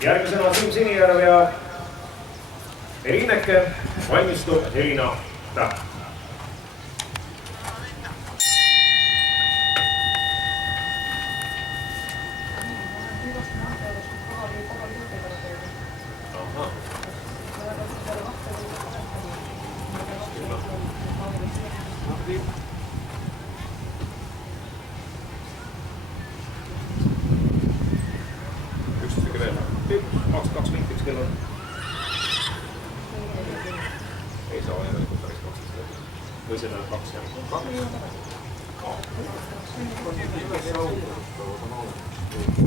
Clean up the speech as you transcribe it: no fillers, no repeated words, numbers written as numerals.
Järgmisena Siim Sinijärv ja Elineke valmistub Elina Täht. Üksusega veel. 2 minutiks kell on. Ei saa järelikult päris 12. Või seda 2 järelikult. 2.